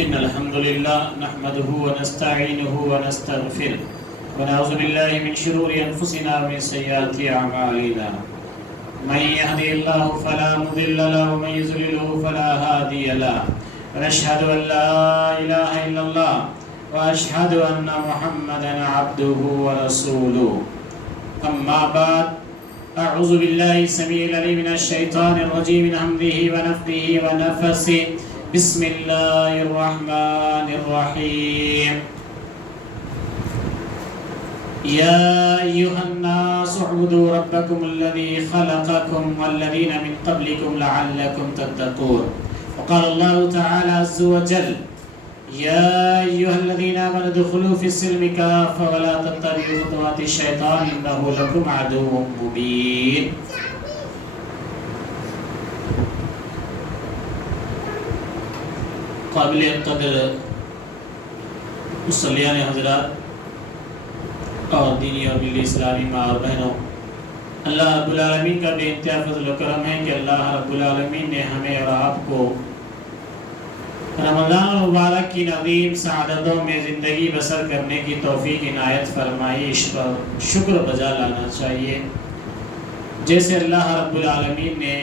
إن الحمد لله نحمده ونستعينه ونستغفره ونعوذ بالله من شرور أنفسنا ومن سيئات أعمالنا من يهدي الله فلا مضل له ومن يضلل فلا هادي له ونشهد أن لا إله إلا الله وأشهد أن محمدا عبده ورسوله أما بعد أعوذ بالله السميع العليم من الشيطان الرجيم من همزه ونفخه ونفثه بسم الله الرحمن الرحيم يا أيها الناس اعبدوا ربكم الذي خلقكم والذين من قبلكم لعلكم تتقون وقال الله تعالى عز وجل يا أيها الذين آمنوا ادخلوا في السلم كافة ولا تتبعوا خطوات الشيطان إنه لكم عدو مبين. قابل قدر مصلیان حضرات اور دینی اور ملی اسلامی ماں اور بہنوں، اللہ رب العالمین کا بے انتہا فضل و کرم ہے کہ اللہ رب العالمین نے ہمیں اور آپ کو رمضان المبارک کی نظیم سعادتوں میں زندگی بسر کرنے کی توفیق عنایت فرمائی. اس پر شکر بجا لانا چاہیے. جیسے اللہ رب العالمین نے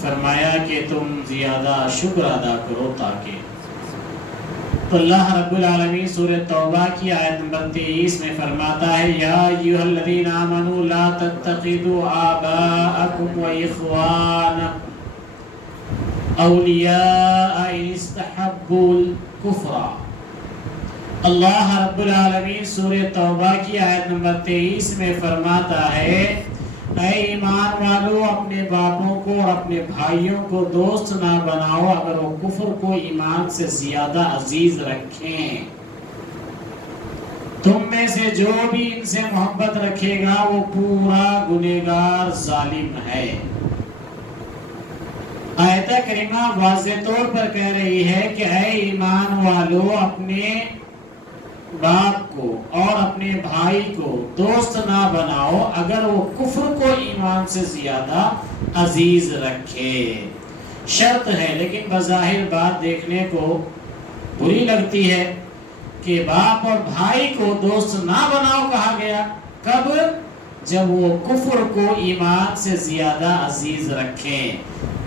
فرمایا کہ تم زیادہ شکر ادا کرو تاکہ، تو اللہ رب العالمین سورہ توبہ کی آیت نمبر 23 میں فرماتا ہے یا ایھا الذین آمنوا لا تتخذوا آباءکم واخوانکم اولیاء ان استحبوا الکفر. اللہ رب العالمین سورہ توبہ کی آیت نمبر 23 میں فرماتا ہے اے ایمان والو، اپنے باپوں کو اور اپنے بھائیوں کو دوست نہ بناؤ اگر وہ کفر کو ایمان سے زیادہ عزیز رکھیں. تم میں سے جو بھی ان سے محبت رکھے گا وہ پورا گنہگار ظالم ہے. آیت کریمہ واضح طور پر کہہ رہی ہے کہ اے ایمان والو، اپنے باپ کو اور اپنے بھائی کو دوست نہ بناؤ اگر وہ کفر کو ایمان سے زیادہ عزیز رکھے. شرط ہے، لیکن بظاہر بات دیکھنے کو بری لگتی ہے کہ باپ اور بھائی کو دوست نہ بناؤ کہا گیا. کب؟ جب وہ کفر کو ایمان سے زیادہ عزیز رکھیں،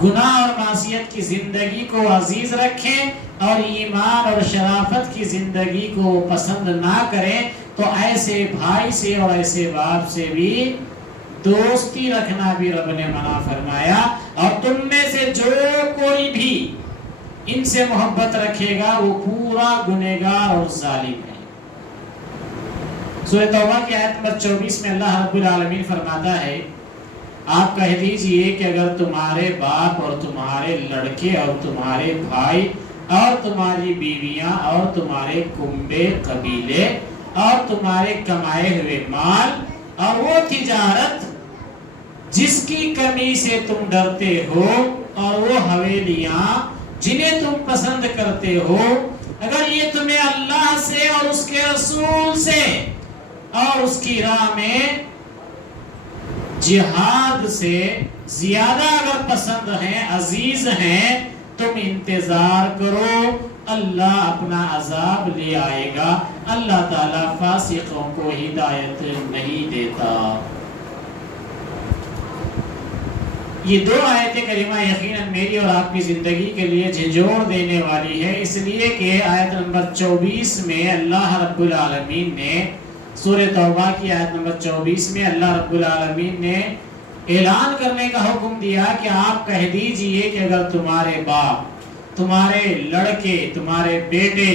گناہ اور معصیت کی زندگی کو عزیز رکھیں اور ایمان اور شرافت کی زندگی کو پسند نہ کریں، تو ایسے بھائی سے اور ایسے باپ سے بھی دوستی رکھنا بھی رب نے منع فرمایا. اور تم میں سے جو کوئی بھی ان سے محبت رکھے گا وہ پورا گنہگار اور ظالم ہے. سورہ توبہ کی آیت نمبر 24 میں اللہ رب العالمین فرماتا ہے آپ کہہ دیجئے کہ اگر تمہارے باپ اور تمہارے لڑکے اور تمہارے بھائی اور تمہاری بیویاں اور تمہارے کنبے قبیلے اور تمہارے کمائے ہوئے مال اور وہ تجارت جس کی کمی سے تم ڈرتے ہو اور وہ حویلیاں جنہیں تم پسند کرتے ہو، اگر یہ تمہیں اللہ سے اور اس کے رسول سے اور اس کی راہ میں جہاد سے زیادہ اگر پسند ہیں، عزیز ہیں، تم انتظار کرو، اللہ اپنا عذاب لے آئے گا. اللہ تعالیٰ فاسقوں کو ہدایت نہیں دیتا. یہ دو آیت کریمہ یقیناً میری اور آپ کی زندگی کے لیے جھنجھوڑ دینے والی ہے، اس لیے کہ آیت نمبر 24 میں اللہ رب العالمین نے سورہ توبہ کی آیت نمبر 24 میں اللہ رب العالمین نے اعلان کرنے کا حکم دیا کہ آپ کہہ دیجئے کہ اگر تمہارے باپ، تمہارے لڑکے، تمہارے بیٹے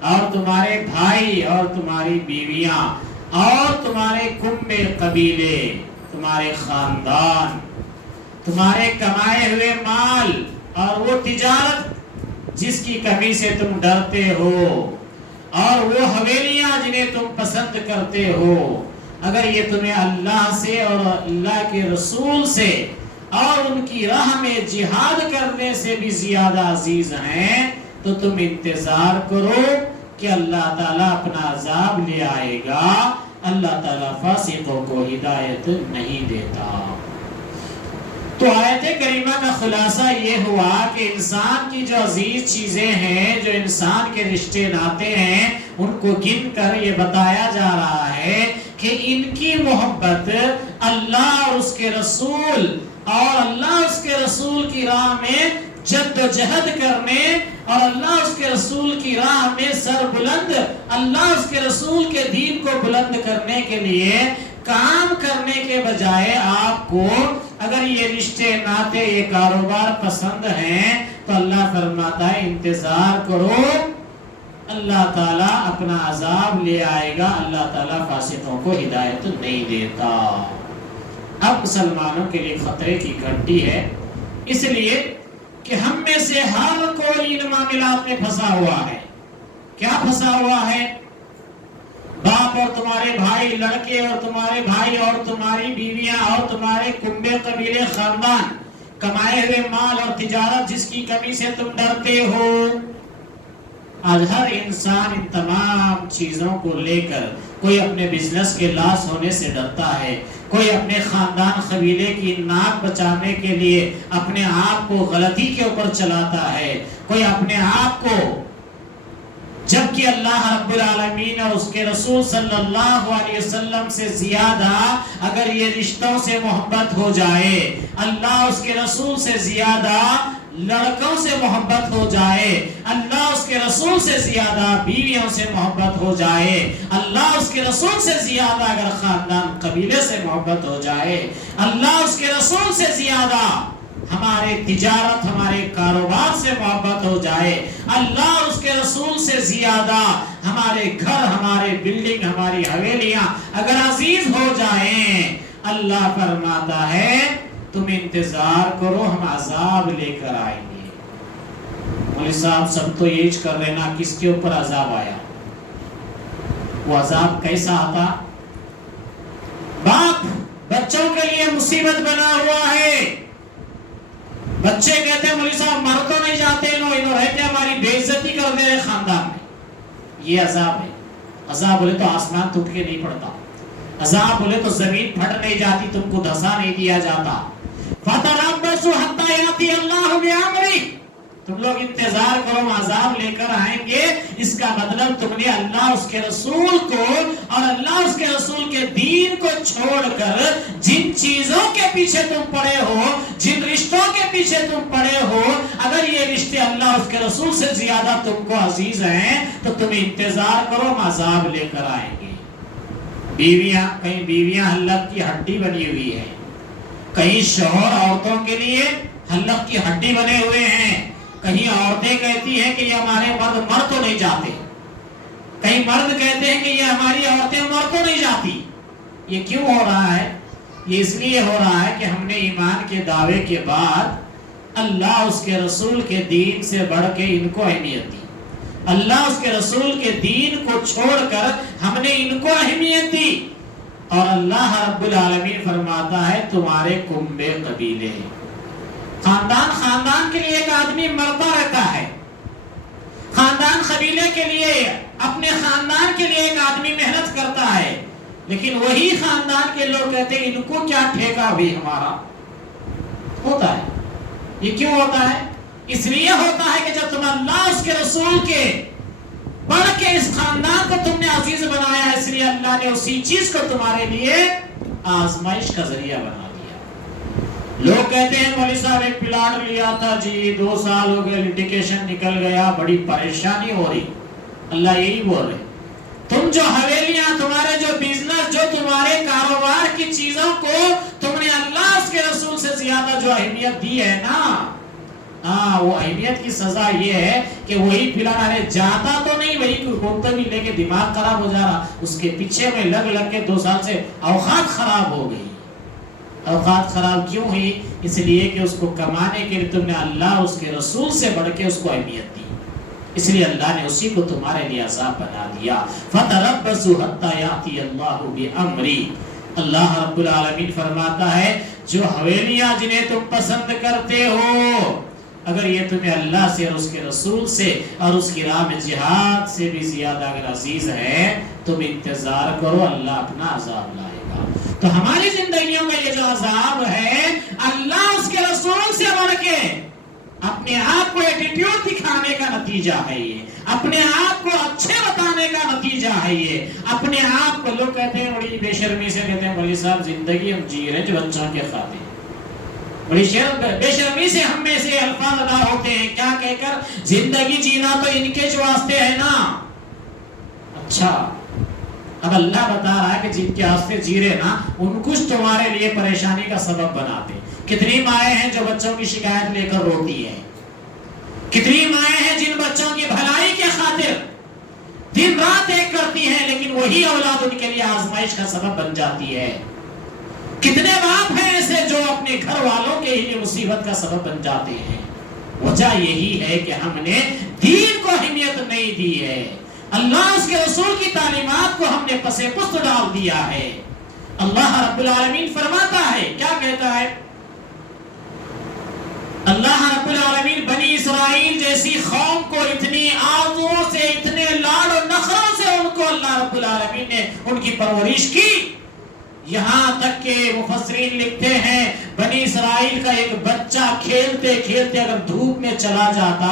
اور تمہارے بھائی اور تمہاری بیویاں اور تمہارے کنبے قبیلے، تمہارے خاندان، تمہارے کمائے ہوئے مال اور وہ تجارت جس کی کمی سے تم ڈرتے ہو اور وہ حویلیاں جنہیں تم پسند کرتے ہو، اگر یہ تمہیں اللہ سے اور اللہ کے رسول سے اور ان کی راہ میں جہاد کرنے سے بھی زیادہ عزیز ہیں، تو تم انتظار کرو کہ اللہ تعالیٰ اپنا عذاب لے آئے گا. اللہ تعالیٰ فاسقوں کو ہدایت نہیں دیتا. تو آیت کریمہ کا خلاصہ یہ ہوا کہ انسان کی جو عزیز چیزیں ہیں، جو انسان کے رشتے ناتے ہیں، ان کو گن کر یہ بتایا جا رہا ہے کہ ان کی محبت اللہ اور اس کے رسول اور اللہ اس کے رسول کی راہ میں جد و جہد کرنے اور اللہ اس کے رسول کی راہ میں سر بلند، اللہ اس کے رسول کے دین کو بلند کرنے کے لیے کام کرنے کے بجائے آپ کو اگر یہ رشتے ناتے یہ کاروبار پسند ہیں تو اللہ فرماتا ہے انتظار کرو، اللہ تعالیٰ اپنا عذاب لے آئے گا، اللہ تعالیٰ فاسقوں کو ہدایت نہیں دیتا۔ اب مسلمانوں کے لیے خطرے کی گھنٹی ہے، اس لیے کہ ہم میں سے ہر کوئی ان معاملات میں پھنسا ہوا ہے۔ کیا پھنسا ہوا ہے؟ باپ اور تمہارے بھائی، لڑکے اور تمہارے بھائی اور تمہاری بیویاں اور تمہارے کنبے قبیلے خاندان، کمائے ہوئے مال اور تجارت جس کی کمی سے تم ڈرتے ہو۔ آج ہر انسان ان تمام چیزوں کو لے کر کوئی اپنے بزنس کے لاس ہونے سے ڈرتا ہے، کوئی اپنے خاندان قبیلے کی ناک بچانے کے لیے اپنے آپ کو غلطی کے اوپر چلاتا ہے، کوئی اپنے آپ کو، جبکہ اللہ رب العالمین اور اس کے رسول صلی اللہ علیہ وسلم سے زیادہ اگر یہ رشتوں سے محبت ہو جائے، اللہ اس کے رسول سے زیادہ لڑکوں سے محبت ہو جائے، اللہ اس کے رسول سے زیادہ بیویوں سے محبت ہو جائے، اللہ اس کے رسول سے زیادہ اگر خاندان قبیلے سے محبت ہو جائے، اللہ اس کے رسول سے زیادہ ہمارے تجارت ہمارے کاروبار سے محبت ہو جائے، اللہ اور اس کے رسول سے زیادہ ہمارے گھر ہمارے بلڈنگ ہماری حویلیاں اگر عزیز ہو جائیں، اللہ فرماتا ہے تم انتظار کرو ہم عذاب لے کر آئیں گے۔ مولوی صاحب سب تو یہ کر رہے نا، کس کے اوپر عذاب آیا؟ وہ عذاب کیسا آتا؟ باپ بچوں کے لیے مصیبت بنا ہوا ہے، بچے کہتے ہیں مولوی صاحب مر تو نہیں جاتے، انہوں رہتے ہماری بے عزتی کر دے رہے خاندان میں۔ یہ عذاب ہے۔ عذاب بولے تو آسمان ٹوٹ کے نہیں پڑتا، عذاب بولے تو زمین پھٹ نہیں جاتی، تم کو دھسا نہیں دیا جاتا۔ فَتَرَبَّصُوا حَتَّى يَأْتِيَ اللَّهُ بِأَمْرِهِ، تم لوگ انتظار کرو ہم عذاب لے کر آئیں گے۔ اس کا مطلب تم نے اللہ اس کے رسول کو اور اللہ اس کے رسول کے دین کو چھوڑ کر جن چیزوں کے پیچھے تم پڑے ہو، جن رشتوں کے پیچھے تم پڑے ہو، اگر یہ رشتے اللہ اس کے رسول سے زیادہ تم کو عزیز ہیں تو تم انتظار کرو ہم عذاب لے کر آئیں گے۔ بیویاں، کہیں بیویاں حلق کی ہڈی بنی ہوئی ہے، کہیں شوہر عورتوں کے لیے حلق کی ہڈی بنے ہوئے ہیں، کہیں عورتیں کہتی ہیں کہ یہ ہمارے مرد مر تو نہیں جاتے، کہیں مرد کہتے ہیں کہ یہ ہماری عورتیں مر تو نہیں جاتی۔ یہ کیوں ہو رہا ہے؟ یہ اس لیے ہو رہا ہے کہ ہم نے ایمان کے دعوے کے بعد اللہ اس کے رسول کے دین سے بڑھ کے ان کو اہمیت دی، اللہ اس کے رسول کے دین کو چھوڑ کر ہم نے ان کو اہمیت دی، اور اللہ رب العالمین فرماتا ہے تمہارے کنبے قبیلے، خاندان کے لیے ایک آدمی مرتا رہتا ہے، خاندان قبیلے کے لیے اپنے خاندان کے لیے ایک آدمی محنت کرتا ہے، لیکن وہی خاندان کے لوگ کہتے ہیں ان کو کیا ٹھیکا بھی ہمارا ہوتا ہے۔ یہ کیوں ہوتا ہے؟ اس لیے ہوتا ہے کہ جب تم اللہ اس کے رسول کے بڑھ کے اس خاندان کو تم نے عزیز بنایا، اس لیے اللہ نے اسی چیز کو تمہارے لیے آزمائش کا ذریعہ بنا دیا۔ لوگ کہتے ہیں مولوی صاحب ایک پلاٹ لیا تھا جی 2 سال ہو گئے، لٹیگیشن نکل گیا، بڑی پریشانی ہو رہی۔ اللہ یہی بول رہے تم جو حویلیاں، تمہارے جو بزنس، جو تمہارے کاروبار کی چیزوں کو تم نے اللہ اس کے رسول سے زیادہ جو اہمیت دی ہے نا، وہ اہمیت کی سزا یہ ہے کہ وہی پلاٹ جاتا تو نہیں، وہی گھومتے بھی لے کے دماغ خراب ہو جا رہا، اس کے پیچھے میں لگ کے 2 سال سے اوقات خراب ہو گئی۔ اوقات خراب کیوں ہوئی؟ اس لیے کہ اس کو کمانے کے لیے تم نے اللہ اس کے رسول سے بڑھ کے اس کو اہمیت دی، اس لیے اللہ نے اسی کو تمہارے لیے عذاب بنا دیا۔ فَتَرَبَّصُوا حَتَّى يَأْتِيَ اللَّهُ بِأَمْرِهِ، اللہ رب العالمین فرماتا ہے جو حویلیاں جنہیں تم پسند کرتے ہو، اگر یہ تمہیں اللہ سے اور اس کے رسول سے اور اس کی راہ میں جہاد سے بھی زیادہ اگر عزیز ہے، تم انتظار کرو اللہ اپنا عذاب لائے گا۔ تو ہماری زندگیوں کا یہ جو عذاب ہے اللہ اس کے رسول سے بڑھ کے اپنے آپ کو ایٹیٹیوڈ دکھانے کا نتیجہ ہے یہ، اپنے آپ کو اچھے بتانے کا نتیجہ ہے یہ، اپنے آپ کو لوگ کہتے ہیں بڑی بے شرمی سے کہتے ہیں مولوی صاحب زندگی ہم جی رہے ہیں جو بچوں کے خاطر، بڑی بے شرمی سے ہم میں سے الفاظ ادا ہوتے ہیں کیا کہہ کر زندگی جینا تو ان کے جو واسطے ہے نا۔ اچھا اب اللہ بتا رہا ہے کہ جن کے واسطے جی رہے نا ان کچھ تمہارے لیے پریشانی کا سبب بناتے۔ کتنی مائیں ہیں جو بچوں کی شکایت لے کر روتی ہیں، کتنی مائیں ہیں جن بچوں کی بھلائی کے خاطر دن رات ایک کرتی ہیں، لیکن وہی اولاد ان کے لیے آزمائش کا سبب بن جاتی ہے۔ کتنے باپ ہیں ایسے جو اپنے گھر والوں کے ہی مصیبت کا سبب بن جاتے ہیں۔ وجہ یہی ہے کہ ہم نے دین کو اہمیت نہیں دی ہے، اللہ اس کے رسول کی تعلیمات کو ہم نے پسے پست ڈال دیا ہے۔ اللہ رب العالمین فرماتا ہے، کیا کہتا ہے اللہ رب العالمین؟ بنی اسرائیل جیسی قوم کو اتنی آرزوؤں سے، اتنے لاڈ و نخروں سے ان کو اللہ رب العالمین نے ان کی پرورش کی، یہاں تک کہ مفسرین لکھتے ہیں بنی اسرائیل کا ایک بچہ کھیلتے کھیلتے اگر دھوپ میں چلا جاتا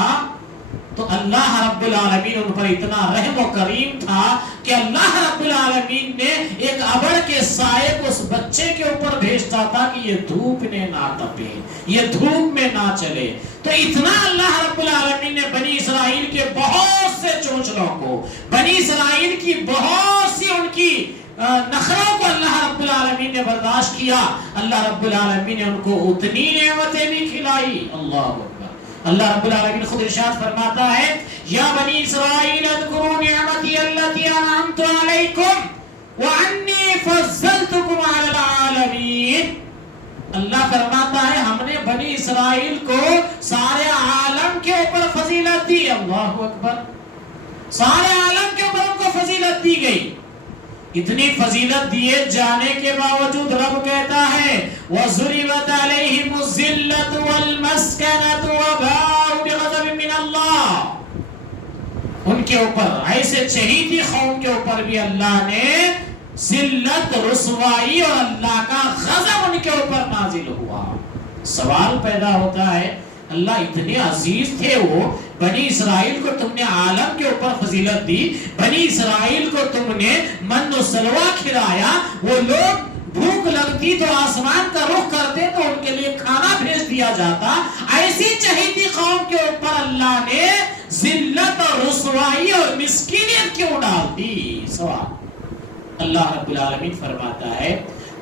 تو اللہ رب العالمین ان پر اتنا رحم و کریم تھا کہ اللہ رب العالمین نے ایک ابر کے سائے کو اس بچے کے اوپر بھیجتا تھا کہ یہ دھوپ نے نہ تپے، یہ دھوپ میں نہ چلے۔ تو اتنا اللہ رب العالمین نے بنی اسرائیل کے بہت سے چونچلوں کو، بنی اسرائیل کی بہت سی ان کی نخروں کو اللہ رب العالمین نے برداشت کیا، اللہ رب العالمین نے ان کو اتنی نعمتیں بھی کھلائی۔ اللہ اکبر۔ اللہ رب العالمین خود ارشاد فرماتا ہے یا بنی اسرائیل اذکروا نعمتی التی انعمت علیکم وانی فضلتکم علی العالمین۔ اللہ فرماتا ہے ہم نے بنی اسرائیل کو سارے عالم کے اوپر فضیلت دی۔ اللہ اکبر۔ سارے عالم کے اوپر ان کو فضیلت دی گئی۔ اتنی فضیلت دیے جانے کے باوجود رب کہتا ہے وَضُرِبَتْ عَلَيْهِمُ الذِّلَّةُ وَالْمَسْكَنَةُ وَبَاءُوا بِغَضَبٍ مِّنَ اللَّهِ۔ ان کے اوپر ایسے چہیتی قوم کے اوپر بھی اللہ نے ذلت، رسوائی اور اللہ کا غضب ان کے اوپر نازل ہوا۔ سوال پیدا ہوتا ہے اللہ اتنے عزیز تھے وہ، بنی اسرائیل کو تم نے عالم کے اوپر فضیلت دی، بنی اسرائیل کو تم نے من و سلوہ کھلایا، وہ لوگ بھوک لگتی تو آسمان کا رخ کرتے تو ان کے لیے کھانا بھیج دیا جاتا، ایسی چہیتی قوم کے اوپر اللہ نے ذلت اور رسوائی اور مسکینیت کیوں ڈال دی؟ سوال۔ اللہ رب العالمین فرماتا ہے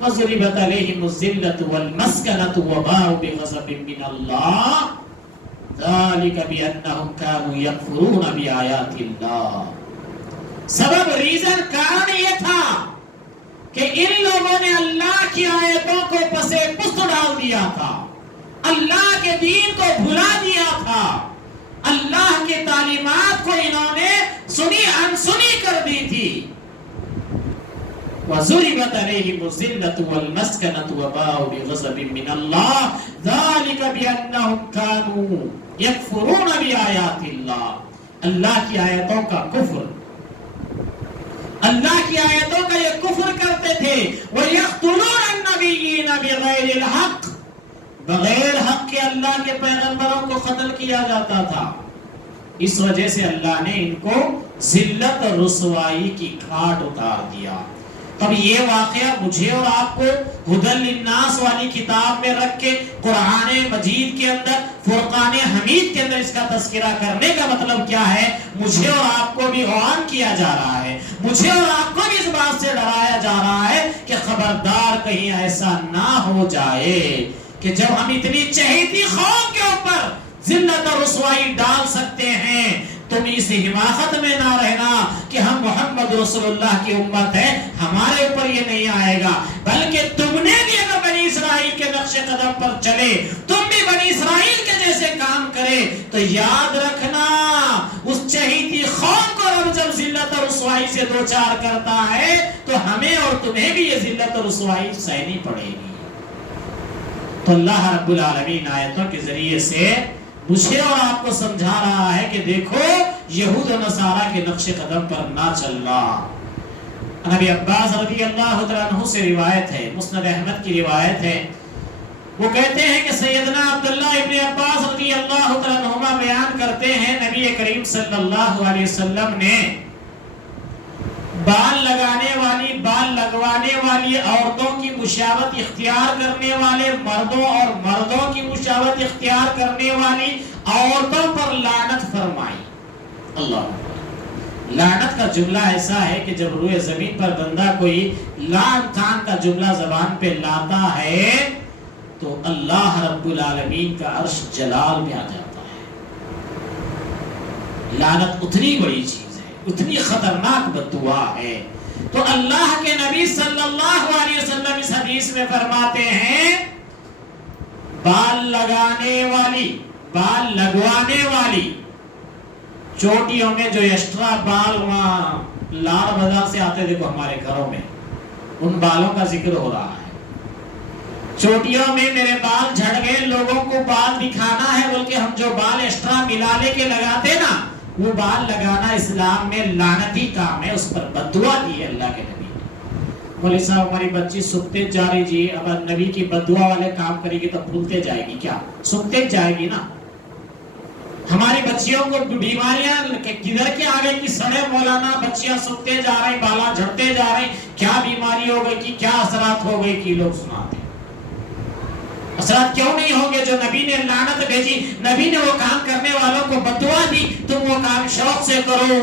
وَضُرِبَتْ عَلَيْهِمُ الذِّلَّةُ وَالْمَسْكَنَةُ وَبَاءُوا بِغَضَبٍ مِّنَ اللَّهِ ذَلِكَ بِأَنَّهُمْ كَانُوا يَكْفُرُونَ بِآيَاتِ اللَّهِ۔ سبب، ریزن، کارن یہ تھا کہ ان لوگوں نے اللہ کی آیتوں کو پسے پست ڈال دیا تھا، اللہ کے دین کو بھلا دیا تھا، اللہ کی تعلیمات کو انہوں نے سنی انسنی کر دی تھی۔ وَضُرِبَتْ عَلَيْهِمُ الذِّلَّةُ وَالْمَسْكَنَةُ وَبَاءُوا بِغَضَبٍ مِّنَ اللَّهِ ذَلِكَ بِأَنَّهُمْ كَانُوا يَكْفُرُونَ بِآيَاتِ اللَّهِ۔ اللہ کی آیتوں کا کفر، اللہ کی آیتوں کا یہ کفر کرتے تھے۔ وَيَقْتُلُونَ النَّبِيِّينَ بِغَيْرِ الْحَقِّ، بغیر حق کے اللہ کے پیغمبروں کو قتل کیا جاتا تھا۔ اس وجہ سے اللہ نے ان کو ذلت اور رسوائی کی گھاٹ اتار دیا۔ تب یہ واقعہ مجھے اور آپ کو ہدی للناس والی کتاب میں رکھ کے قرآن مجید کے اندر فرقان حمید کے اندر اس کا تذکرہ کرنے کا مطلب کیا ہے؟ مجھے اور آپ کو بھی غور کیا جا رہا ہے، مجھے اور آپ کو بھی اس بات سے ڈرایا جا رہا ہے کہ خبردار کہیں ایسا نہ ہو جائے کہ جب ہم اتنی چہیتی قوم کے اوپر ذلت اور رسوائی ڈال سکتے ہیں، تم اس حماقت میں نہ رہنا کہ ہم محمد رسول اللہ کی امت ہے، ہمارے اوپر یہ نہیں آئے گا، بلکہ تم نے بھی اگر بنی اسرائیل کے نقش قدم پر چلے، تم بھی بنی اسرائیل کے جیسے کام کرے تو یاد رکھنا اس چہیتی قوم کو رب جب ذلت اور رسوائی سے دوچار کرتا ہے تو ہمیں اور تمہیں بھی یہ ذلت اور رسوائی سہنی پڑے گی۔ تو اللہ رب العالمین آیتوں کے ذریعے سے مجھے اور آپ کو سمجھا رہا ہے کہ دیکھو یہود و نصارہ کے نقش قدم پر نہ چلنا، نبی عباس رضی اللہ تعالیٰ عنہ سے روایت ہے، مسند احمد کی روایت ہے، وہ کہتے ہیں کہ سیدنا عبداللہ ابن عباس رضی اللہ تعالیٰ عنہما بیان کرتے ہیں نبی کریم صلی اللہ علیہ وسلم نے بال لگانے والی، بال لگوانے والی عورتوں کی مشابہت اختیار کرنے والے مردوں اور مردوں کی مشابہت اختیار کرنے والی عورتوں پر لعنت فرمائی۔ اللہ، لعنت کا جملہ ایسا ہے کہ جب روئے زمین پر بندہ کوئی لعن تان کا جملہ زبان پہ لاتا ہے تو اللہ رب العالمین کا عرش جلال میں آ جاتا ہے۔ لعنت اتنی بڑی چیز ہے، اتنی خطرناک بددعا ہے۔ تو اللہ کے نبی صلی اللہ علیہ وسلم اس حدیث میں فرماتے ہیں بال لگانے والی، بال لگوانے والی، چوٹیوں میں جو ایکسٹرا بال وہاں لال بازار سے آتے دیکھو ہمارے گھروں میں، ان بالوں کا ذکر ہو رہا ہے۔ چوٹیوں میں میرے بال جھڑ گئے، لوگوں کو بال دکھانا ہے بلکہ ہم جو بال ایکسٹرا ملا لے کے لگاتے نا، وہ بال لگانا اسلام میں لعنتی کام ہے، اس پر بددعا دی ہے اللہ کے نبی نے۔ مولوی صاحب ہماری بچی سکتے جا رہی جی، اب نبی کی بددعا والے کام کرے گی تو بھولتے جائے گی کیا؟ سکتے جائے گی نا۔ ہماری بچیوں کو بیماریاں کدھر کے آگے کی سڑے مولانا، بچیاں سکتے جا رہی، بالا جھڑتے جا رہی، کیا بیماری ہو گئی کی، کیا اثرات ہو گئی کی، لوگ سناتے ہیں۔ اثرات کیوں نہیں ہوں گے؟ جو نبی نے لعنت بھیجی، نبی نے وہ کام کرنے والوں کو بددعا دی، تم وہ کام شوق سے کرو،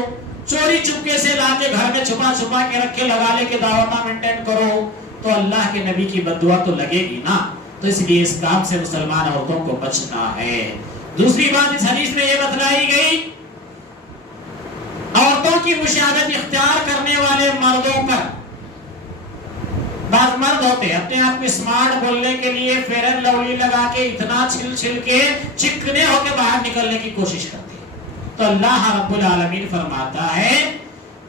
چوری چپکے سے لا کے گھر میں چھپا چھپا کے رکھے لگا لے کے دعوتاں مینٹین کرو تو اللہ کے نبی کی بددعا تو لگے گی نا۔ تو اس لیے اس کام سے مسلمان عورتوں کو بچنا ہے۔ دوسری بات اس حدیث میں یہ بتلائی گئی، عورتوں کی مشابہت اختیار کرنے والے مردوں پر، بعض مرد ہوتے ہیں اپنے آپ میں سمارٹ بولنے کے لیے فیئر اینڈ لولی لگا کے اتنا چھل چھل کے چکنے ہو کے باہر نکلنے کی کوشش کرتے ہیں۔ تو اللہ رب العالمین فرماتا ہے،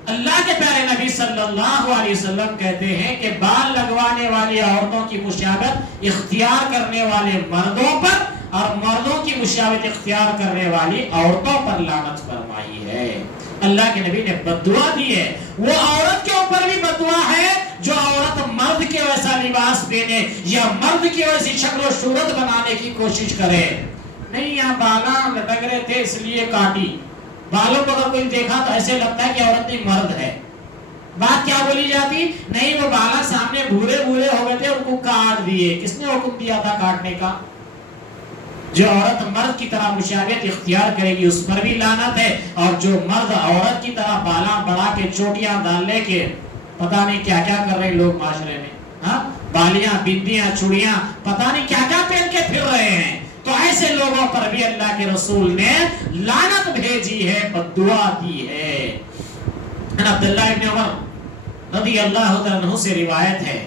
اللہ کے پیارے نبی صلی اللہ علیہ وسلم کہتے ہیں کہ بال لگوانے والی عورتوں کی مشابہت اختیار کرنے والے مردوں پر اور مردوں کی مشابہت اختیار کرنے والی عورتوں پر لعنت فرمائی ہے۔ اللہ کے نبی نے بددعا دی ہے۔ وہ عورت کے اوپر بھی بددعا ہے جو عورت مرد کے ویسا لباس پہنے یا مرد کی ویسی شکل و صورت بنانے کی کوشش کرے۔ نہیں، یہاں بالا لٹک رہے تھے اس لیے کاٹی، بالوں کو اگر کوئی دیکھا تو ایسے لگتا ہے کہ عورت نہیں مرد ہے۔ بات کیا بولی جاتی؟ نہیں، وہ بالا سامنے بھورے بھورے ہو گئے تھے، ان کو کاٹ دیے۔ کس نے حکم دیا تھا کاٹنے کا؟ جو عورت مرد کی طرح مشابہت اختیار کرے گی اس پر بھی لعنت ہے، اور جو مرد عورت کی طرح بالا بڑھا کے چوٹیاں ڈالنے کے پتہ نہیں کیا کیا کر رہے لوگ معاشرے میں، ہاں، بالیاں، بندیاں، چوڑیاں، پتہ نہیں کیا کیا پہن کے پھر رہے ہیں، تو ایسے لوگوں پر بھی اللہ کے رسول نے لعنت بھیجی ہے، بددعا دی ہے۔ عبداللہ ابن عمر رضی اللہ عنہ سے روایت ہے،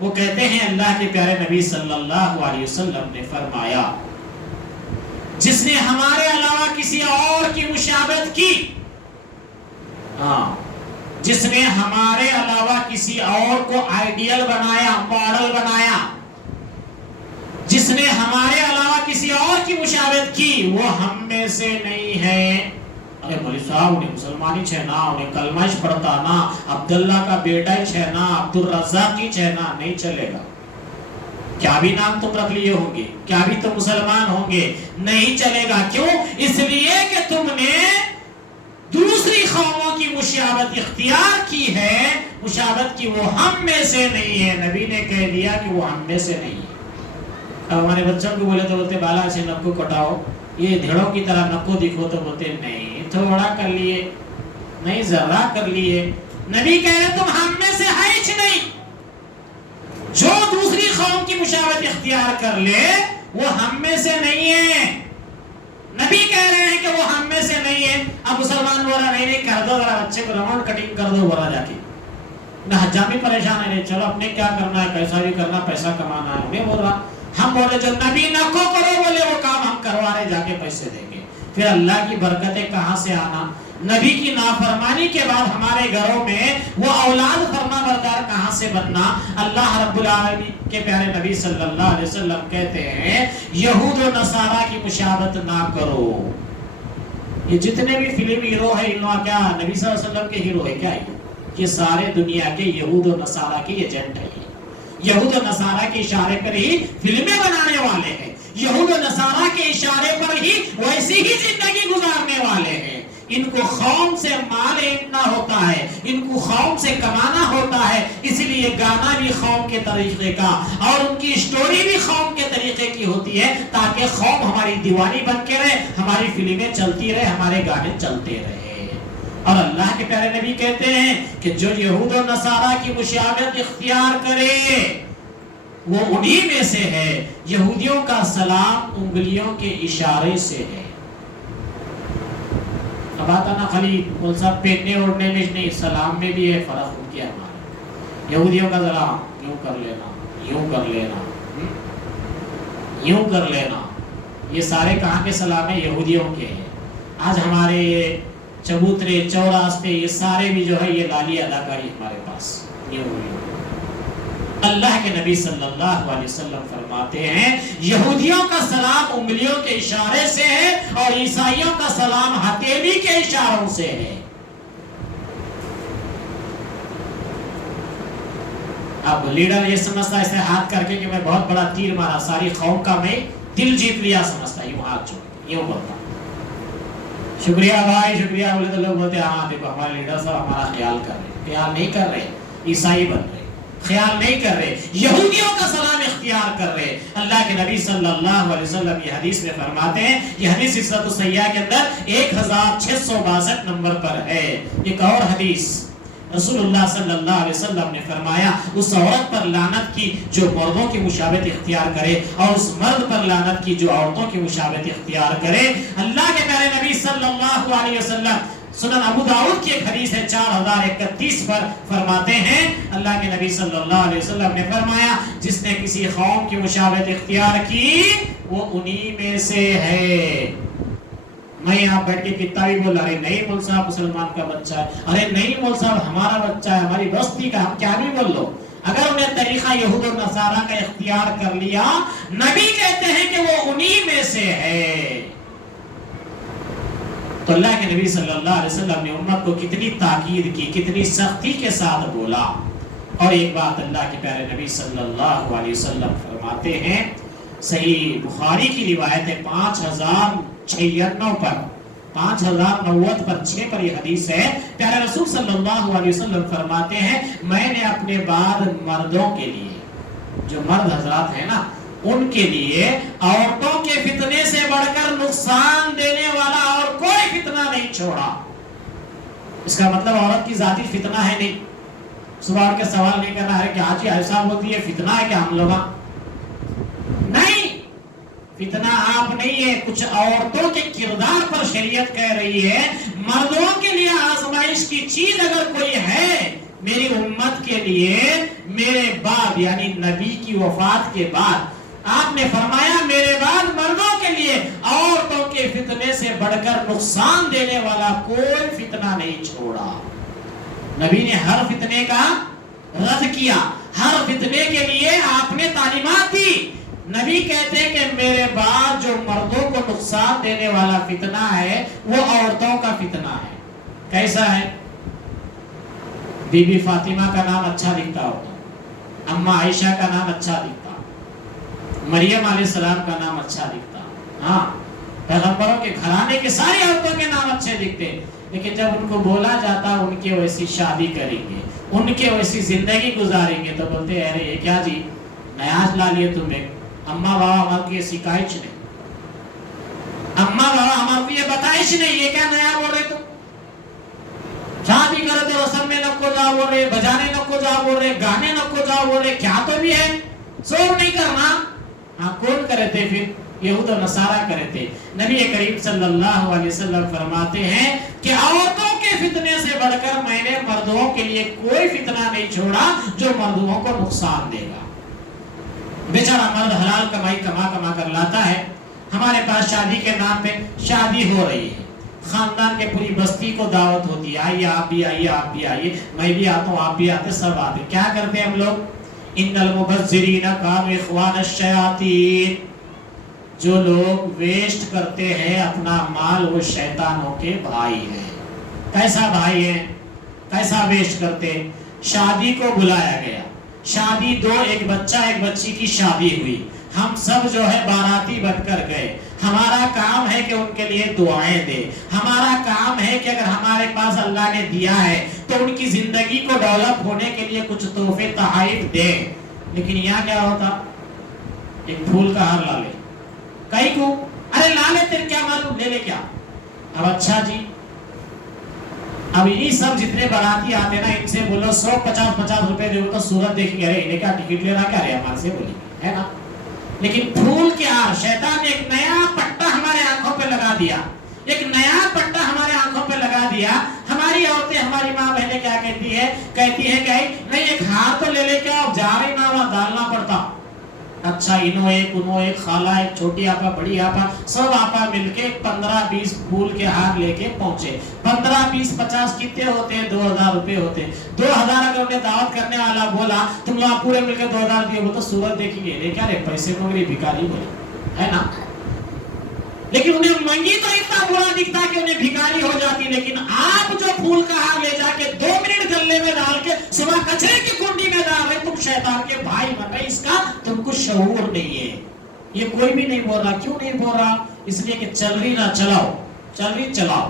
وہ کہتے ہیں اللہ کے پیارے نبی صلی اللہ علیہ وسلم نے فرمایا، جس نے ہمارے علاوہ کسی اور کی مشابہت کی، جس نے ہمارے علاوہ کسی اور کو آئیڈیل بنایا، ماڈل بنایا، جس نے ہمارے علاوہ کسی اور کی مشابہت کی، وہ ہم میں سے نہیں ہے۔ ارے مولوی صاحب انہیں مسلمانی چھینا، انہیں کلمہ پڑھتا نا، عبداللہ کا بیٹا ہی چھینا، عبدالرزاق کی چھینا، نہیں چلے گا۔ کیا بھی نام تم رکھ لیے ہوں گے، کیا بھی تم مسلمان ہوں گے، نہیں چلے گا۔ کیوں؟ اس لیے کہ تم نے دوسری قوموں کی مشابہت اختیار کی ہے، مشابہت کی، وہ ہم میں سے نہیں ہے۔ نبی نے کہہ دیا کہ وہ ہم میں سے نہیں ہے۔ اب ہمارے بچوں کو بولے تو بولتے بالا سے نکو کٹاؤ، یہ دھڑوں کی طرح نکو دکھو، تو بولتے نہیں، تھوڑا کر لیے، نہیں ذرا کر لیے۔ نبی کہہ رہے تم ہم میں سے ہے ہی نہیں۔ جو دوسری قوم کی مشابہت اختیار کر لے وہ ہم میں سے نہیں ہے۔ نبی کہہ رہے ہیں کہ وہ ہم میں سے نہیں ہے۔ اب مسلمان بول رہا نہیں کر دو، ذرا بچے کو راؤنڈ کٹنگ کر دو، بولا جا کے نہ حجام بھی پریشان ہے، چلو اپنے کیا کرنا ہے، کیسا بھی کرنا، پیسہ کمانا ہے۔ میں بول رہا ہم بولے جو نبی نہ کو کرو بولے وہ کام ہم کروا رہے، جا کے پیسے دیں گے، پھر اللہ کی برکتیں کہاں سے آنا؟ نبی کی نافرمانی کے بعد ہمارے گھروں میں وہ اولاد فرما بردار کہاں سے بننا؟ اللہ رب العالمین کے پیارے نبی صلی اللہ علیہ وسلم کہتے ہیں یہود و نصارہ کی مشابہت نہ کرو۔ یہ جتنے بھی فلم ہیرو ہے ان لوگوں کیا نبی صلی اللہ علیہ وسلم کے ہیرو ہے کیا؟ یہ سارے دنیا کے یہود و نصارہ کے ایجنٹ ہیں. یہود و نصارہ کے اشارے پر ہی فلمیں بنانے والے ہیں, یہود و نصارہ کے اشارے پر ہی ویسی ہی زندگی گزارنے والے ہیں. ان کو قوم سے مال ایمنا ہوتا ہے, ان کو قوم سے کمانا ہوتا ہے, اس لیے گانا بھی قوم کے طریقے کا اور ان کی اسٹوری بھی قوم کے طریقے کی ہوتی ہے, تاکہ قوم ہماری دیوانی بن کے رہے, ہماری فلمیں چلتی رہے, ہمارے گانے چلتے رہے. اور اللہ کے پیارے نبی کہتے ہیں کہ جو یہود و نصارہ کی مشابہت اختیار کرے وہ انہی میں سے ہے. یہودیوں کا سلام انگلیوں کے اشارے سے ہے. اب آتا نا خالی بول صاحب پہننے اوڑھنے میں نہیں, سلام میں بھی ہے فرق ہو گیا ہمارا. یہودیوں کا ذرا یوں کر لینا, یوں کر لینا, یوں کر لینا, یہ سارے کہاں کے سلام ہیں؟ یہودیوں کے ہیں. آج ہمارے چبوترے چوراستے یہ سارے بھی جو ہے یہ لالی اداکاری ہمارے پاس. اللہ کے نبی صلی اللہ علیہ وسلم فرماتے ہیں یہودیوں کا سلام انگلیوں کے اشارے سے ہے اور عیسائیوں کا سلام ہتھیلی کے اشاروں سے ہے. اب لیڈر یہ سمجھتا ہے ایسے ہاتھ کر کے کہ میں بہت بڑا تیر مارا, ساری قوم کا میں دل جیت لیا سمجھتا ہے, یوں ہاتھ جوڑ یوں بولتا. شکریہ بھائی شکریہ بولے تو لوگ بولتے ہیں ہاں دیکھو ہمارے لیڈر صاحب ہمارا خیال کر رہے. خیال نہیں کر رہے, عیسائی بن رہے, خیال نہیں کر رہے, یہودیوں کا سلام اختیار کر رہے. اللہ کے نبی صلی اللہ علیہ وسلم یہ حدیث میں فرماتے ہیں, یہ حدیث سلسلۃ الصحیحہ کے اندر 1662 نمبر پر ہے. ایک اور حدیث رسول اللہ صلی اللہ علیہ وسلم نے فرمایا اس عورت پر لعنت کی جو مردوں کی مشابہت اختیار کرے اور اس مرد پر لعنت کی جو عورتوں کی مشابہت اختیار کرے. اللہ کے پیارے نبی صلی اللہ علیہ وسلم سنن ابو داؤد کی ایک حدیث ہے 4031 پر فرماتے ہیں اللہ کے نبی صلی اللہ علیہ وسلم نے فرمایا جس نے کسی قوم کی مشابہت اختیار کی وہ انہی میں سے ہے. میں یہاں بیٹھ کے کتنا بھی بول رہا, ارے نہیں مول صاحب مسلمان کا بچہ ہے, ارے نہیں مول صاحب ہمارا بچہ ہے, ہماری بستی کا, ہم کیا بھی بول لو. اگر انہیں طریقہ یہود و نصارہ کا اختیار کر لیا, نبی کہتے ہیں کہ وہ انہی میں سے ہے. تو اللہ کے نبی صلی اللہ علیہ وسلم نے امت کو کتنی تاکید کی, کتنی سختی کے ساتھ بولا. اور ایک بات اللہ کے پیارے نبی صلی اللہ علیہ وسلم فرماتے ہیں, صحیح بخاری کی روایت ہے 5096 پر 5090 پر 6 پر یہ حدیث ہے. پیارے رسول صلی اللہ علیہ وسلم فرماتے ہیں میں نے اپنے بعد مردوں کے لیے, جو مرد حضرات ہیں نا, ان کے لیے عورتوں کے فتنے سے بڑھ کر نقصان دینے والا اور کوئی فتنہ نہیں چھوڑا. اس کا مطلب عورت کی ذاتی فتنہ ہے نہیں. صبح اٹھ کے سوال نہیں کرنا ہے کہ آج ایسا ہوتی ہے فتنہ ہے کہ ہم لوگ نہیں, فتنہ آپ نہیں ہے. کچھ عورتوں کے کردار پر شریعت کہہ رہی ہے مردوں کے لیے آزمائش کی چیز اگر کوئی ہے میری امت کے لیے, میرے بعد یعنی نبی کی وفات کے بعد آپ نے فرمایا میرے بعد مردوں کے لیے عورتوں کے فتنے سے بڑھ کر نقصان دینے والا کوئی فتنہ نہیں چھوڑا. نبی نے ہر فتنے کا رد کیا, ہر فتنے کے لیے آپ نے تعلیمات دی. نبی کہتے ہیں کہ میرے بعد جو مردوں کو نقصان دینے والا فتنہ ہے وہ عورتوں کا فتنہ ہے. کیسا ہے؟ بی بی فاطمہ کا نام اچھا دکھتا ہوتا, اماں عائشہ کا نام اچھا دکھتا, مریم علیہ السلام کا نام اچھا دکھتا, ہاں پیغمبروں کے گھرانے کے ساری عورتوں کے نام اچھے دکھتے, لیکن جب ان کو بولا جاتا ان کے ویسی شادی کریں گے, ان کے ویسی زندگی گزاریں گے تو بولتے ہیں ارے یہ کیا جی نیاز لا لیے تمہیں, اماں بابا ہمارے کو یہ سکھائش نہیں, اماں بابا ہمارے کو یہ بتائش نہیں, یہ کیا نیا بول رہے تم, شادی کرے تو رسم میں نکو جا بول رہے, بجانے نکو جا بول رہے, گانے نکو جا بول رہے, کیا تو بھی ہے, شور نہیں کرنا. ہاں کون کرے تھے پھر؟ یہود و نصارہ کرے تھے. نبی کریم صلی اللہ علیہ وسلم فرماتے ہیں کہ عورتوں کے فتنے سے بڑھ کر میں نے مردوں کے لیے کوئی فتنہ نہیں چھوڑا جو مردوں کو نقصان دے گا. بیچارہ مرد حلال کمائی کما کر لاتا ہے, ہمارے پاس شادی کے نام پہ شادی ہو رہی ہے, خاندان کے پوری بستی کو دعوت ہوتی ہے, آئیے آپ بھی آئیے, آپ بھی آئیے, میں بھی آتا ہوں, آپ بھی آتے, سب آتے. کیا کرتے ہیں ہم لوگ؟ ان المبذرین کانوا اخوان الشیاطین, جو لوگ ویسٹ کرتے ہیں اپنا مال وہ شیطانوں کے بھائی ہیں. کیسا بھائی ہے؟ کیسا ویسٹ کرتے. شادی کو بلایا گیا, شادی دو, ایک بچہ ایک بچی کی شادی ہوئی, ہم سب جو ہے باراتی بن کر گئے. ہمارا کام ہے کہ ان کے لیے دعائیں دے, ہمارا کام ہے کہ اگر ہمارے پاس اللہ نے دیا ہے تو ان کی زندگی کو ڈیولپ ہونے کے لیے کچھ تحفے تحائف دے. لیکن یہاں کیا ہوتا, ایک پھول کا ہار لا لے, کئی کو ارے لا لے, تیرے کیا معلوم, لے لے کیا. اب اچھا جی, اب یہ سب جتنے باراتی آتے نا ان سے بولو 150 روپے دے تو صورت دیکھیں گے, ارے انہیں کیا ٹکٹ لے رہا, کیا رہے ہمارے سے بولیں گے, ہے نا. لیکن پھول کے ہار, شیطان نے ایک نیا پٹا ہمارے آنکھوں پہ لگا دیا, ایک نیا پٹا ہمارے آنکھوں پہ لگا دیا. ہماری عورتیں, ہماری ماں بہنیں کیا کہتی ہے کہ نہیں ایک ہار تو لے لے کے آپ جا رہے نہ وہاں ڈالنا پڑتا. اچھا, انہوں ایک خالہ, ایک چھوٹی آپا, بڑی آپا, سب آپا مل کے 15-20 پھول کے ہار لے کے پہنچے. 15-20-50 کتنے ہوتے ہیں, 2000 روپے ہوتے ہیں. 2000 اگر انہیں دعوت کرنے والا بولا تم لوگ پورے مل کے 2000 دیے, وہ تو صورت دیکھیں گے, کیا رہے پیسے کو میری بھکاری بولے, ہے نا. لیکن انہیں منگی تو اتنا برا دکھتا کہ انہیں بھکاری ہو جاتی. لیکن آپ جو پھول کا ہار لے جا کے 2 منٹ گلے میں ڈال کے صبح کچرے کی کنڈی میں ڈال رہے, تم شیطان کے بھائی بن رہے, اس کا تم کو شعور نہیں ہے. یہ کوئی بھی نہیں بول رہا. کیوں نہیں بول رہا؟ اس لیے کہ چل رہی نہ چلاؤ, چل رہی چلاؤ.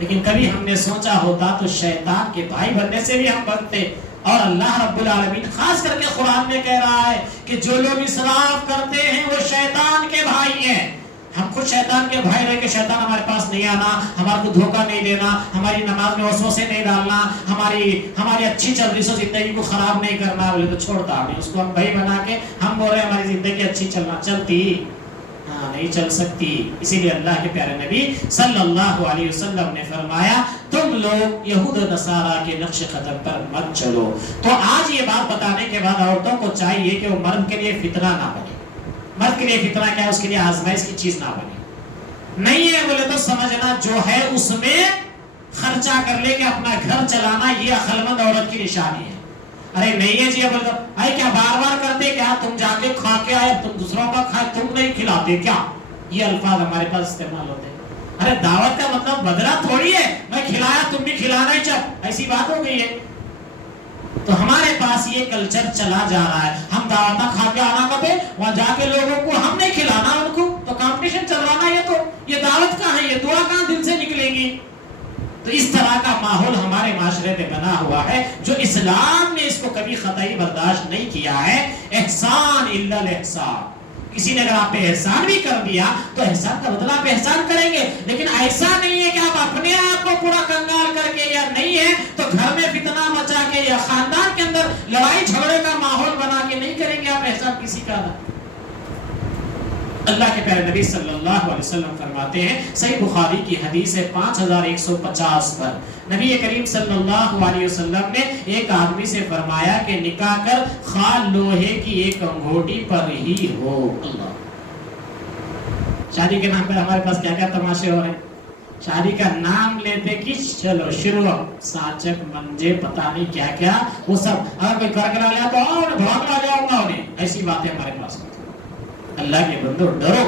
لیکن کبھی ہم نے سوچا ہوتا تو شیطان کے بھائی بننے سے بھی ہم بچتے. اور اللہ رب العالمین خاص کر کے قرآن میں کہہ رہا ہے کہ جو لوگ اسراف کرتے ہیں وہ شیطان کے بھائی ہیں. ہم خود شیطان کے بھائی رہے کہ شیطان ہمارے پاس نہیں آنا, ہمارے کو دھوکہ نہیں دینا, ہماری نماز میں وسوسے نہیں ڈالنا, ہماری اچھی چل رہی سو زندگی کو خراب نہیں کرنا. بولے تو چھوڑتا نہیں, اس کو ہم بھائی بنا کے ہم بول رہے ہیں ہماری زندگی اچھی چلتی, ہاں نہیں چل سکتی. اسی لیے اللہ کے پیارے نبی صلی اللہ علیہ وسلم نے فرمایا تم لوگ یہود و نصارہ کے نقش قدم پر مت چلو. تو آج یہ بات بتانے کے بعد عورتوں کو چاہیے کہ وہ مرد کے لیے فتنہ نہ بنے. مرد کے لیے فتنہ کیا ہے, اس کے لیے آزمائش کی چیز نہ بنے. نہیں ہے بولے تو سمجھنا جو ہے اس میں خرچہ کر لے کے اپنا گھر چلانا, یہ عقلمند عورت کی نشانی ہے. ارے نہیں ہے جی, بولے تو ارے کیا بار بار کرتے, کیا تم جا کے کھا کے آئے, تم دوسروں کا کھائے, تم نہیں کھلاتے کیا, یہ الفاظ ہمارے پاس استعمال ہوتے ہیں. ارے دعوت کا مطلب بدلا تھوڑی ہے, میں کھلایا تم بھی کھلانا ہی, چل ایسی بات ہو گئی ہے. تو ہمارے پاس یہ کلچر چلا جا رہا ہے, ہم دعوت کھا کے آنا کبھی وہاں جا کے لوگوں کو ہم نہیں کھلانا, ان کو تو کمپٹیشن چل رہا نا. یہ دعوت کہاں ہے, یہ دعا کہاں دل سے نکلے گی. تو اس طرح کا ماحول ہمارے معاشرے میں بنا ہوا ہے جو اسلام نے اس کو کبھی قطعی برداشت نہیں کیا ہے. احسان الا الاحسان, کسی نے اگر آپ پہ احسان بھی کر دیا تو احسان کا بدلہ آپ احسان کریں گے. لیکن ایسا نہیں ہے کہ آپ اپنے آپ کو پورا کنگال کر کے, یا نہیں ہے تو گھر میں فتنہ مچا کے یا خاندان کے اندر لڑائی جھگڑے کا ماحول بنا کے نہیں کریں گے آپ احسان کسی کا. اللہ کے پیارے نبی صلی اللہ علیہ وسلم فرماتے ہیں, صحیح بخاری کی حدیث ہے 5150 پر, نبی کریم صلی اللہ علیہ وسلم نے ایک آدمی سے فرمایا کہ نکاح کر خال لوہے کی ایک انگوٹی پر ہی ہو. اللہ, شادی کے نام پر ہمارے پاس کیا کیا تماشے ہو رہے ہیں. شادی کا نام لیتے کہ چلو شروع, سانچک منجے پتہ نہیں کیا کیا, وہ سب اگر کوئی کر کرا لیا تو آؤ بھاگ لا جاؤں گا انہیں, ایسی باتیں ہمارے پاس. اللہ کے بندو ڈرو.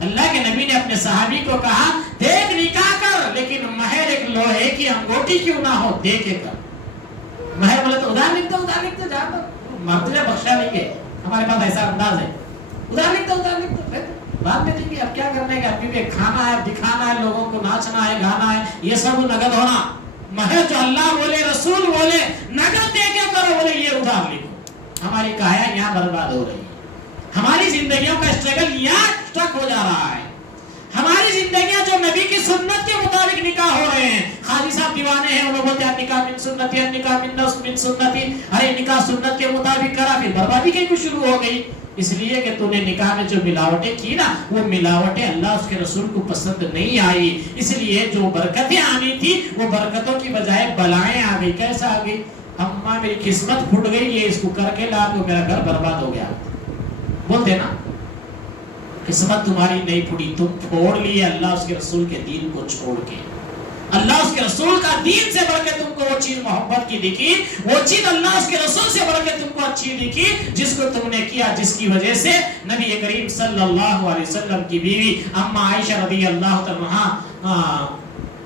اللہ کے نبی نے اپنے صحابی کو کہا دیکھ نکاح کر, لیکن مہر ایک لوہے کی انگوٹی کیوں نہ ہو, دے کے کر. مہر بولے تو ادھار لکھ دو جا دو, مرتبہ بخشا نہیں ہے, ہمارے پاس ایسا انداز ہے, ادھار لکھ دو بعد میں دیں گے. اب کیا کرنے کا, کیونکہ کھانا ہے, دکھانا ہے, لوگوں کو ناچنا ہے, گانا ہے, یہ سب نقد ہونا. مہر جو اللہ بولے, رسول بولے, نقد دے کے کرو, بولے یہ ادھار لکھو. ہماری کایا یہاں برباد ہو رہی ہے, ہماری زندگیوں کا اسٹرگل یہاں سٹک ہو جا رہا ہے. ہماری زندگیاں جو نبی کی سنت کے مطابق نکاح ہو رہے ہیں, قاضی صاحب دیوانے ہیں, وہ بولتے ہیں نکاح من سنتی, نکاح من سنتی. ارے نکاح سنت کے مطابق کرا, پھر بربادی کہیں کچھ شروع ہو گئی. اس لیے کہ تو نے نکاح میں جو ملاوٹیں کی نا, وہ ملاوٹیں اللہ اس کے رسول کو پسند نہیں آئی. اس لیے جو برکتیں آنی تھی وہ برکتوں کی بجائے بلائیں آ گئی. کیسا آ گئی, اماں میری قسمت پھٹ گئی, یہ اس کو کر کے لا تو میرا گھر برباد ہو گیا. بولتے نا قسمت تمہاری نہیں پھوڑی, تم پھوڑ لیے اللہ اس کے رسول کے دین کو چھوڑ کے. اللہ اس کے رسول کا دین سے بڑھ کے تم کو وہ چیز محبت کی دکھی, وہ چیز اللہ اس کے رسول سے بڑھ کے تم کو اچھی دکھی, جس کو تم نے کیا, جس کی وجہ سے نبی کریم صلی اللہ علیہ وسلم کی بیوی اما عائشہ رضی اللہ عنہا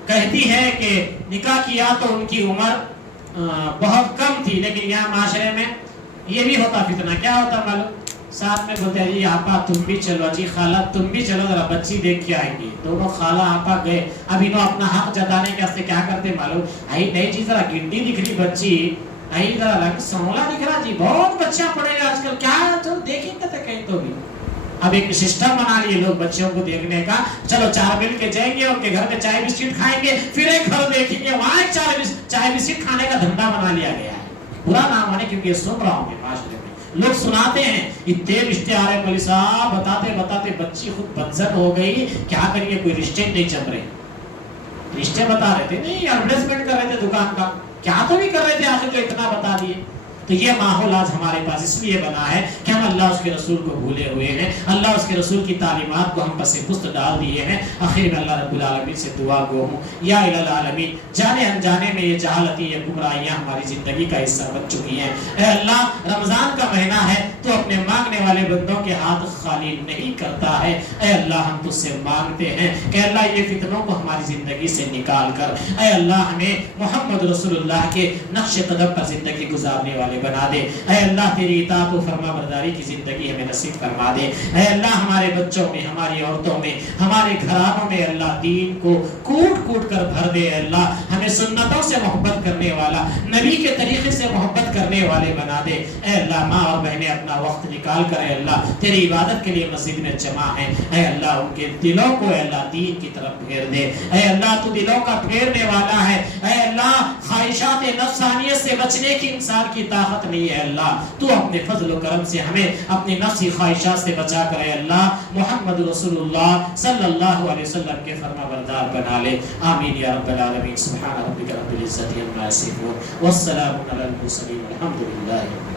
کہتی ہے کہ نکاح کیا تو ان کی عمر بہت کم تھی، لیکن یہاں معاشرے میں یہ بھی ہوتا فتنہ، کیا ہوتا معلوم؟ ساتھ میں بولتے ہیں جی آپا تم بھی چلو، جی خالہ تم بھی چلو، ذرا بچی دیکھ کے آئیں گے۔ دونوں خالہ آپا گئے، اب انہوں اپنا حق جتانے کے واسطے کیا کرتے معلوم؟ نہیں جی ذرا گنڈی دکھ رہی بچی، ذرا رنگ سولا دکھ رہا جی، بہت بچہ پڑے گا آج کل، کیا چلو دیکھیں گے تو کہیں تو بھی۔ اب ایک سسٹم بنا لیے لوگ بچوں کو دیکھنے کا، چلو چار مل کے جائیں گے، ان کے گھر میں چائے بسکٹ کھائیں گے، پھر ایک گھر دیکھیں گے وہاں ایک چائے بسکٹ کھانے کا دھندا بنا لیا گیا ہے۔ برا نام آنے کیونکہ یہ سن رہا ہوں گے معاشرے میں لوگ سناتے ہیں، اتنے رشتے آ رہے مولوی صاحب، بتاتے بچی خود بدزن ہو گئی، کیا کریے کوئی رشتے نہیں جم رہے۔ رشتے بتا رہے تھے نہیں، ایڈورٹائزمنٹ کر رہے تھے دکان کا، کیا تو بھی کر رہے تھے آخر تو اتنا بتا دیے۔ تو یہ ماحول آج ہمارے پاس اس لیے بنا ہے کہ ہم اللہ اس کے رسول کو بھولے ہوئے ہیں، اللہ اس کے رسول کی تعلیمات کو ہم پس پشت ڈال دیے ہیں۔ آخر میں اللہ رب العالمین سے دعا گو ہوں، یا الہ العالمین جانے انجانے میں یہ جہالتی، یہ گمراہیاں ہماری زندگی کا حصہ بن چکی ہیں۔ اے اللہ رمضان کا مہینہ ہے تو اپنے مانگنے والے بندوں کے ہاتھ خالی نہیں کرتا ہے۔ اے اللہ ہم تجھ سے مانگتے ہیں کہ اللہ یہ فتنوں کو ہماری زندگی سے نکال کر اے اللہ ہمیں محمد رسول اللہ کے نقش قدم پر زندگی گزارنے والے بنا دے۔ اے اللہ تیری اطاعت و فرما برداری کی زندگی ہمیں نصیب فرما دے۔ اے اللہ ہمارے بچوں میں، ہماری عورتوں میں، ہمارے گھرانوں میں اللہ دین کو کوٹ کوٹ کر بھر دے۔ اے اللہ ہمیں سنتوں سے محبت کرنے والا، نبی کے طریقے سے محبت کرنے والے بنا دے۔ اے اللہ ماں اور بہنیں اپنا وقت نکال کر اے اللہ تیری عبادت کے لیے مسجد میں جمع ہیں، اے اللہ ان کے دلوں کو اے اللہ دین کی طرف پھیر دے۔ اے اللہ تو دلوں کا پھیرنے والا ہے۔ اے اللہ خواہشات نفسانیت سے بچنے کی انسان کی طاقت نہیں ہے۔ اللہ تو اپنے فضل و کرم سے ہمیں اپنی نفسی خواہشات سے بچا کر اے اللہ محمد رسول اللہ صلی اللہ علیہ وسلم کے فرما بردار بنا لے۔ آمین یا رب العالمین۔ سبحان ربک رب العزت عما یصفون والسلام علی المرسلین والحمد للہ۔